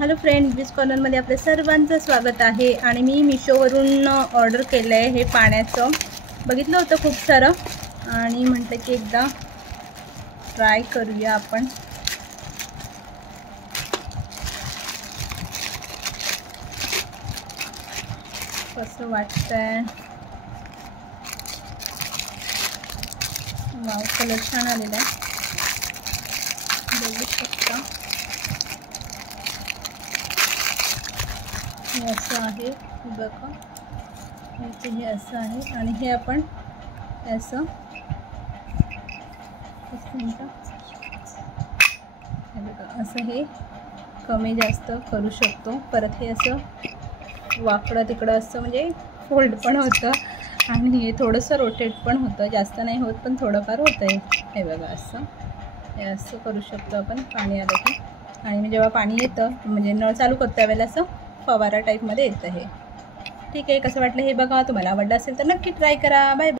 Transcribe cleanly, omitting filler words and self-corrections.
Hello friend, beach कॉर्नरमध्ये आपल्या सर्वांचं स्वागत आहे। आणि मी मिशोवरून ऑर्डर केलं आहे हे पाण्याचं। बघितलं होतं खूप सारं आणि म्हटलं की एकदा ट्राय करूया आपण। कसं वाटतंय? वाव, कलर छान आलेला आहे, बघू शकता। हे असं आहे बघा, हे असं आहे आणि हे आपण असं असं हे कमी जास्त करू शकतो। परत हे असं वाकडं तिकडं असं म्हणजे फोल्ड पण होतं आणि हे थोडंसं रोटेट पण होतं, जास्त नाही होत पण थोडंफार होतं आहे। हे बघा, असं हे असं करू शकतो आपण पाणी आलं की। आणि जेव्हा पाणी येतं म्हणजे नळ चालू करतो त्यावेळेला असं फवारा टाईपमध्ये येतं हे। ठीक आहे, कसं वाटलं हे बघा। तुम्हाला आवडलं असेल तर नक्की ट्राय करा। बाय।